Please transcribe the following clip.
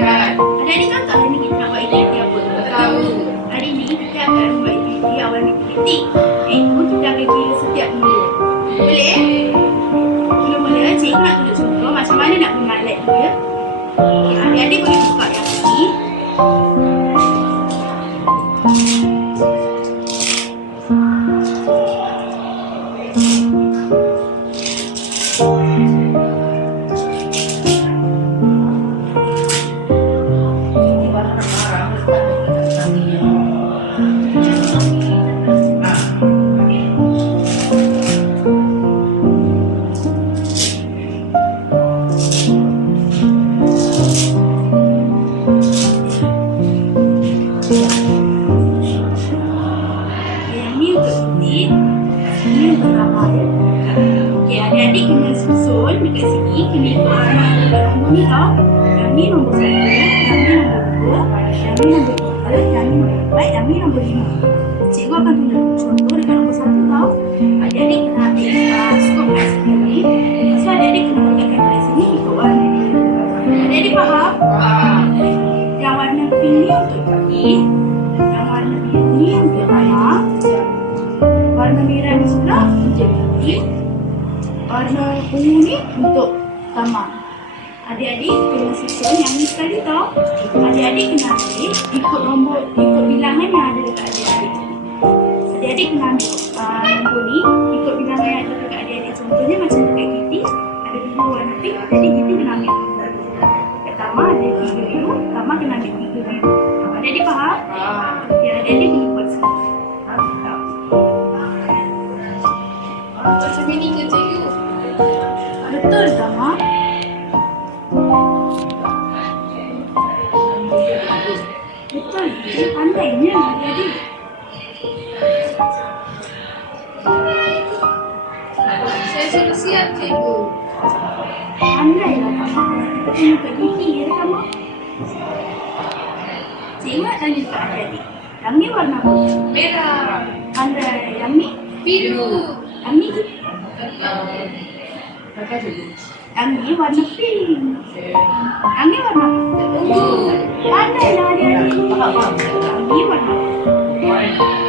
kan? Adik-adik tahu tak hari ni kita nak buat aktiviti apa? Tahu. Hari ni kita akan buat aktiviti awal aktiviti. Iaitu kita akan kira setiap minggu. Boleh? Mula-mula cikgu nak tunjuk contoh macam mana nak guna alat tu ya. Okay, adik-adik boleh buka yang ni. Ini untuk ramal. Okey, adik-adik kena susun dekat sini. Kena ikut warna nombor ni tau. Yang ni nombor 1, yang ni nombor 2, yang ni nombor 3, yang ni nombor 4, yang ni nombor 5. Cikgu akan tunjuk contoh dekat nombor 1 tau. Adik-adik kena ambil skop kat sini. Lepas tu adik-adik kena letakkan kat sini ikut warna ni. Adik-adik faham? Faham. Yang warna pink ni untuk kaki. Yang warna biru ni untuk ayah. Warna merah ni sebelah untuk kaki. Warna ungu ni untuk tamak. Adik-adik kena susun yang ni sekali tau. Adik-adik kena ambil ikut nombor, ikut bilangan yang ada dekat adik-adik. Adik-adik kena ambil nombor ni ikut bilangan yang ada dekat adik-adik. Contohnya macam dekat Kitty ada 2 warna pink. Jadi Kitty kena ambil dekat tamak ada 3 biru. Tamak kena ambil 3 biru. Adik-adik faham? Faham. Okay, adik-adik boleh buat sekali. Macam ini ke cikgu? Betul tak, Mak? Betul. Dia pandainya adik-adik. Saya suruh siap cikgu. Pandailah tak, Mak. Kita kena buat gigi ya tak, Mak? Cikgu nak tanya kat adik-adik. Yang ni warna apa? Merah. Pandai. Yang ni? Biru. Yang ni? Yang ni warna pink. Yang ni warna apa? Ungu. Pandailah adik-adik. Yang ni warna apa?